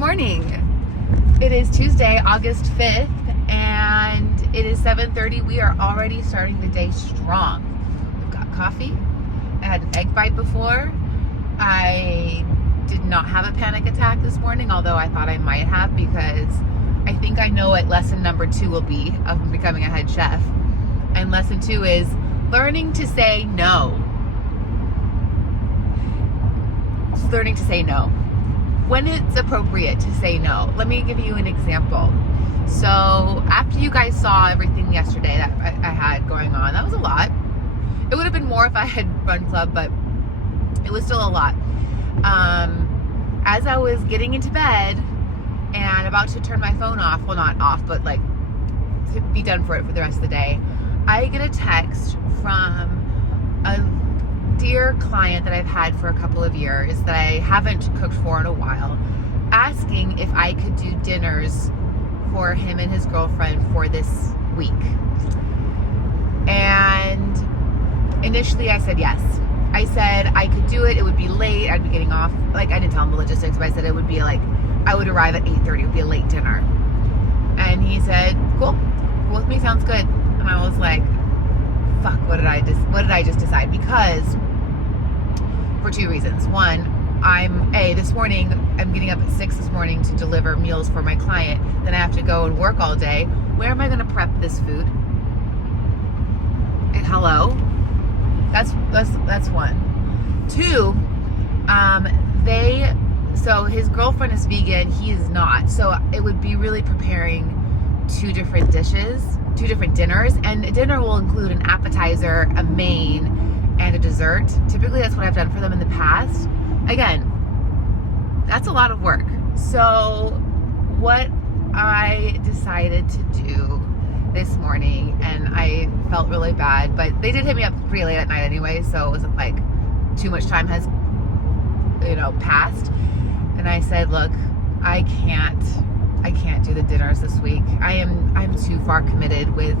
morning. It is Tuesday, August 5th, and it is 7:30. We are already starting the day strong. We've got coffee. I had an egg bite before. I did not have a panic attack this morning, although I thought I might have, because I think I know what lesson number 2 will be of becoming a head chef. And lesson 2 is learning to say no. Just learning to say no. When it's appropriate to say no. Let me give you an example. So after you guys saw everything yesterday that I had going on, that was a lot. It would have been more if I had run club, but it was still a lot. As I was getting into bed and about to turn my phone off, well, not off, but like to be done for the rest of the day, I get a text from a dear client that I've had for a couple of years that I haven't cooked for in a while, asking if I could do dinners for him and his girlfriend for this week. And initially I said yes. I said I could do it. It would be late. I'd be getting off. Like, I didn't tell him the logistics, but I said it would be like, I would arrive at 8:30. It would be a late dinner. And he said, cool with me, sounds good. And I was like, fuck, what did I just decide? Because for 2 reasons. One, this morning, I'm getting up at 6 this morning to deliver meals for my client. Then I have to go and work all day. Where am I going to prep this food? Hello? That's one. 2, so his girlfriend is vegan, he is not. So it would be really preparing 2 different dishes, 2 different dinners, and a dinner will include an appetizer, a main, and a dessert. Typically that's what I've done for them in the past. Again, that's a lot of work. So what I decided to do this morning, and I felt really bad, but they did hit me up pretty late at night anyway, so it wasn't like too much time has passed. And I said, look, I can't do the dinners this week. I'm too far committed with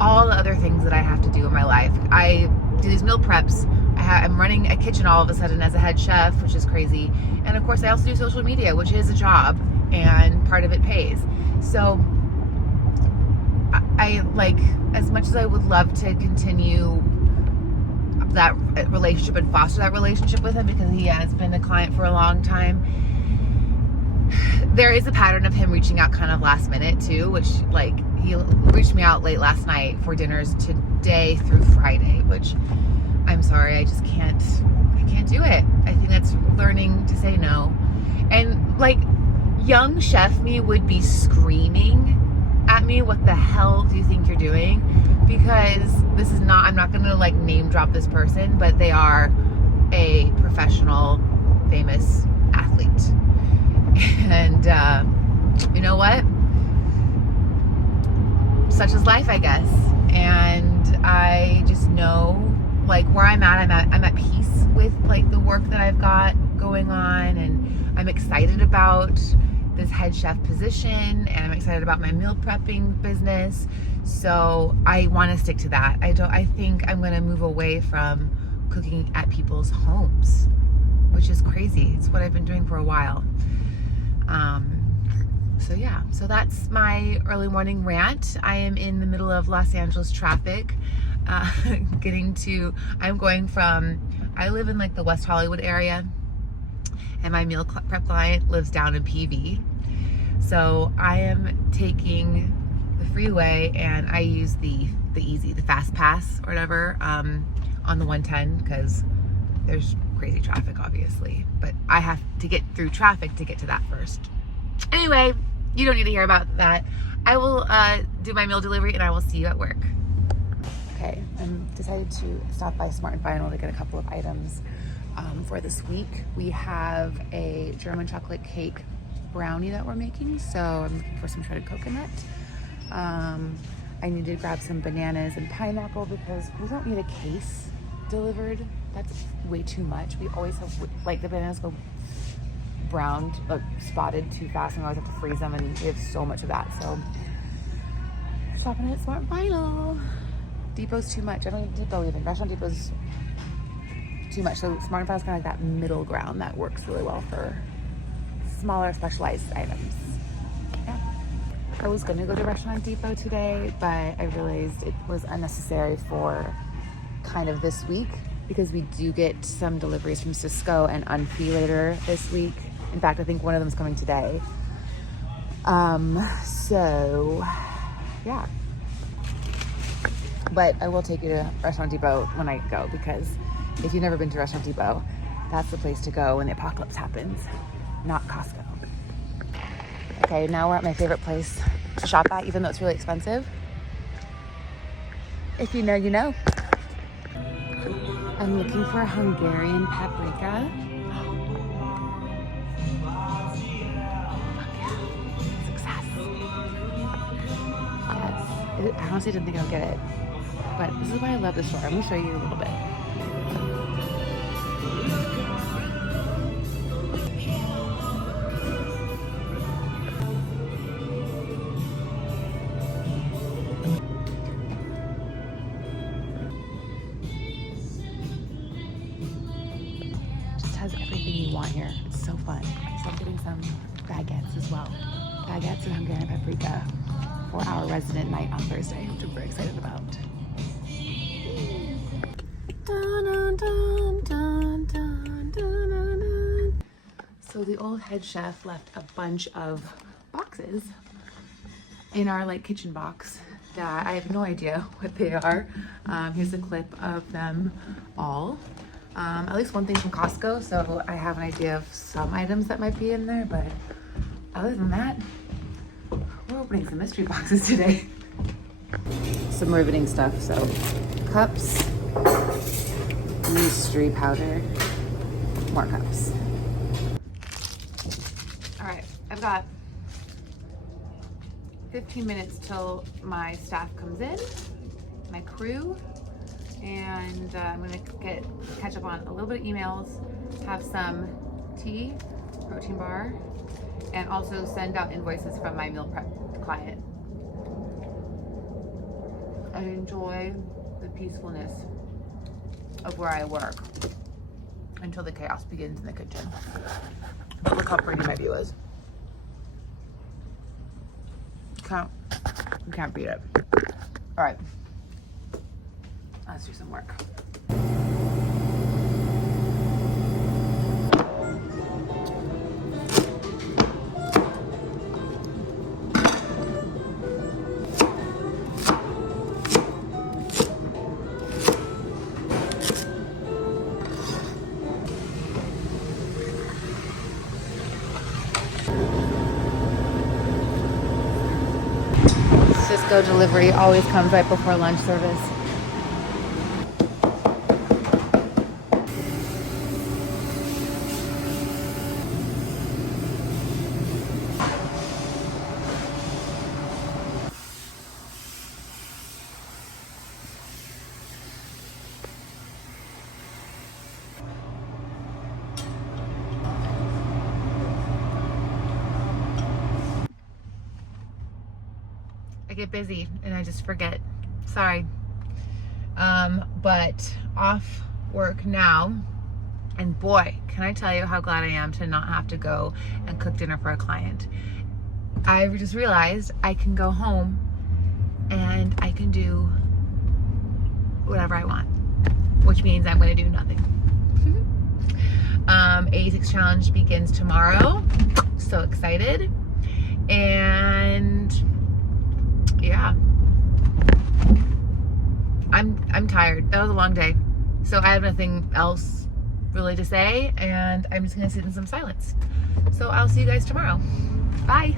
all the other things that I have to do in my life. I do these meal preps. I'm running a kitchen all of a sudden as a head chef, which is crazy. And of course I also do social media, which is a job, and part of it pays. So I like, as much as I would love to continue that relationship and foster that relationship with him, because he has been a client for a long time, there is a pattern of him reaching out kind of last minute too, which, like, he reached me out late last night for dinners today through Friday, which I'm sorry, I can't do it. I think that's learning to say no. And like, young chef me would be screaming at me, what the hell do you think you're doing? Because this is not, I'm not gonna like name drop this person, but they are a professional, famous athlete. And you know what? Such is life, I guess. And I just know, like, where I'm at peace with like the work that I've got going on, and I'm excited about this head chef position, and I'm excited about my meal prepping business. So I want to stick to that. I think I'm going to move away from cooking at people's homes, which is crazy. It's what I've been doing for a while. So yeah, so that's my early morning rant. I am in the middle of Los Angeles traffic, I live in like the West Hollywood area, and my meal prep client lives down in PV. So I am taking the freeway, and I use the fast pass or whatever on the 110, because there's crazy traffic obviously, but I have to get through traffic to get to that first. Anyway, you don't need to hear about that. I will do my meal delivery, and I will see you at work. Okay, I'm decided to stop by Smart & Final to get a couple of items for this week. We have a German chocolate cake brownie that we're making, so I'm looking for some shredded coconut. I need to grab some bananas and pineapple, because we don't need a case delivered. That's way too much. We always have, like, the bananas go brown, spotted too fast, and we always have to freeze them, and we have so much of that. So shopping at Smart & Final. Depot's too much. I don't need Depot even. Restaurant Depot's too much. So Smart & Final is kind of like that middle ground that works really well for smaller specialized items. Yeah. I was gonna go to Restaurant Depot today, but I realized it was unnecessary for kind of this week because we do get some deliveries from Cisco and Unfee later this week. In fact, I think one of them is coming today. So yeah. But I will take you to Restaurant Depot when I go, because if you've never been to Restaurant Depot, that's the place to go when the apocalypse happens, not Costco. Okay, now we're at my favorite place to shop at, even though it's really expensive. If you know, you know. I'm looking for a Hungarian paprika. Success. Yes. I honestly didn't think I would get it. But this is why I love this store. I'm going to show you a little bit. Just has everything you want here. It's so fun. So I'm getting some baguettes as well. Baguettes and Hungarian paprika for our resident night on Thursday, which I'm very excited about. Dun, dun, dun, dun, dun, dun, dun. So the old head chef left a bunch of boxes in our like kitchen box that I have no idea what they are. Here's a clip of them all. At least one thing from Costco, so I have an idea of some items that might be in there, but other than that, we're opening some mystery boxes today. Some riveting stuff, so cups, mystery powder, more cups. All right, I've got 15 minutes till my staff comes in, my crew, and I'm gonna catch up on a little bit of emails, have some tea, protein bar, and also send out invoices from my meal prep client. I enjoy the peacefulness of where I work until the chaos begins in the kitchen. But look how pretty my view is. You can't beat it. All right, let's do some work. Cisco delivery always comes right before lunch service. I get busy and I just forget. Sorry. But off work now, and boy, can I tell you how glad I am to not have to go and cook dinner for a client. I just realized I can go home and I can do whatever I want, which means I'm going to do nothing. 86 challenge begins tomorrow. So excited. And yeah, I'm tired. That was a long day. So I have nothing else really to say, and I'm just gonna sit in some silence. So I'll see you guys tomorrow. Bye.